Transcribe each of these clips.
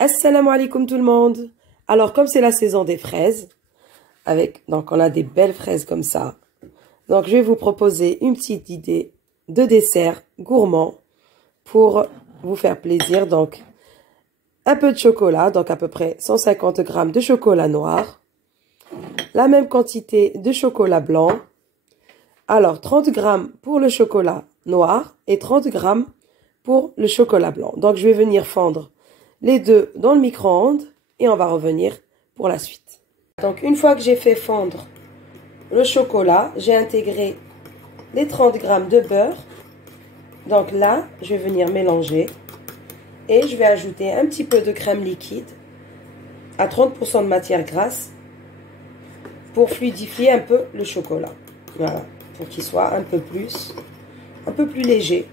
Assalamu alaikum tout le monde. Alors comme c'est la saison des fraises, donc on a des belles fraises comme ça. Donc je vais vous proposer une petite idée de dessert gourmand pour vous faire plaisir. Donc un peu de chocolat, donc à peu près 150 g de chocolat noir. La même quantité de chocolat blanc. Alors 30 g pour le chocolat noir et 30 g pour le chocolat blanc. Donc je vais venir fondre les deux dans le micro-ondes et on va revenir pour la suite. Donc une fois que j'ai fait fondre le chocolat, j'ai intégré les 30 g de beurre. Donc là, je vais venir mélanger et je vais ajouter un petit peu de crème liquide à 30% de matière grasse pour fluidifier un peu le chocolat. Voilà, pour qu'il soit un peu plus léger.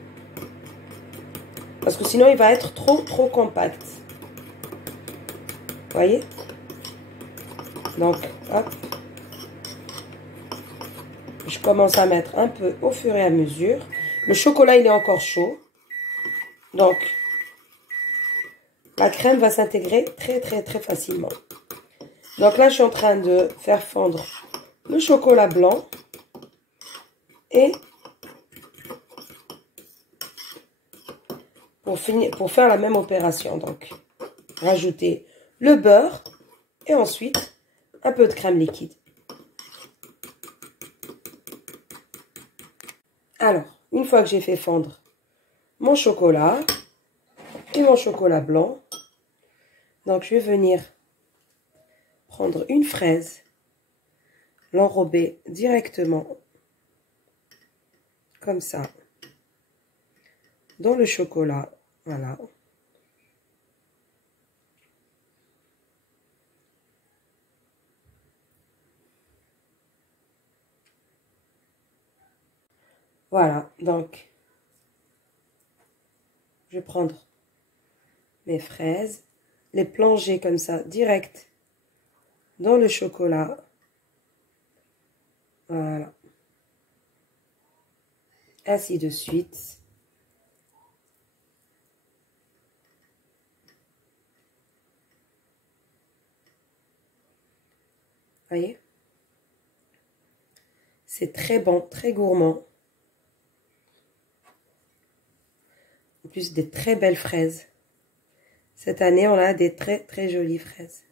Parce que sinon, il va être trop compact. Vous voyez? Donc, hop. Je commence à mettre un peu au fur et à mesure. Le chocolat, il est encore chaud. Donc, la crème va s'intégrer très facilement. Donc là, je suis en train de faire fondre le chocolat blanc. Et pour faire la même opération, donc, rajouter le beurre et ensuite un peu de crème liquide. Alors, une fois que j'ai fait fondre mon chocolat et mon chocolat blanc, donc je vais venir prendre une fraise, l'enrober directement comme ça dans le chocolat, voilà. Voilà, donc je vais prendre mes fraises, les plonger comme ça, direct dans le chocolat. Voilà. Ainsi de suite. Voyez? C'est très bon, très gourmand. En plus, des très belles fraises. Cette année, on a des très jolies fraises.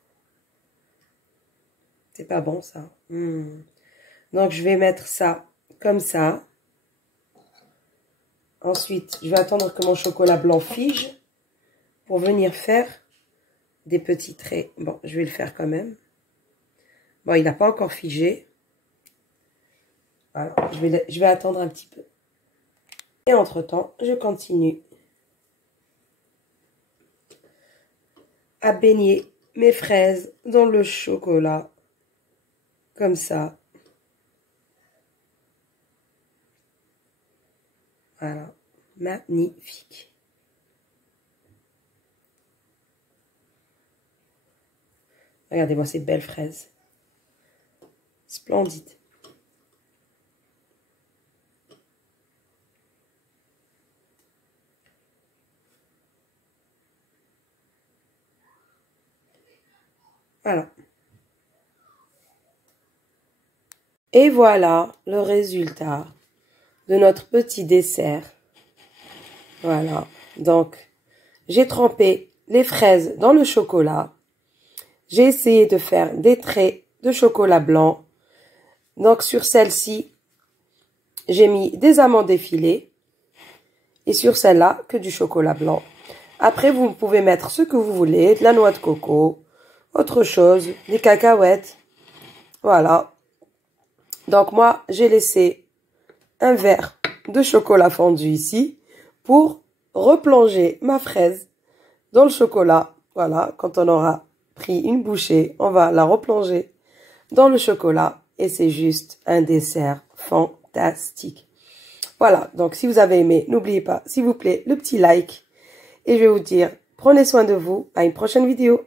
C'est pas bon, ça. Donc, je vais mettre ça comme ça. Ensuite, je vais attendre que mon chocolat blanc fige pour venir faire des petits traits. Bon, je vais le faire quand même. Bon, il n'a pas encore figé. Voilà, je vais attendre un petit peu. Et entre-temps, je continue à baigner mes fraises dans le chocolat. Comme ça. Voilà. Magnifique. Regardez-moi ces belles fraises. Splendide. Voilà. Et voilà le résultat de notre petit dessert. Voilà. Donc, j'ai trempé les fraises dans le chocolat. J'ai essayé de faire des traits de chocolat blanc. Donc, sur celle-ci, j'ai mis des amandes effilées. Et sur celle-là, que du chocolat blanc. Après, vous pouvez mettre ce que vous voulez. De la noix de coco, autre chose, des cacahuètes. Voilà. Donc, moi, j'ai laissé un verre de chocolat fondu ici pour replonger ma fraise dans le chocolat. Voilà, quand on aura pris une bouchée, on va la replonger dans le chocolat et c'est juste un dessert fantastique. Voilà, donc si vous avez aimé, n'oubliez pas, s'il vous plaît, le petit like et je vais vous dire, prenez soin de vous, à une prochaine vidéo.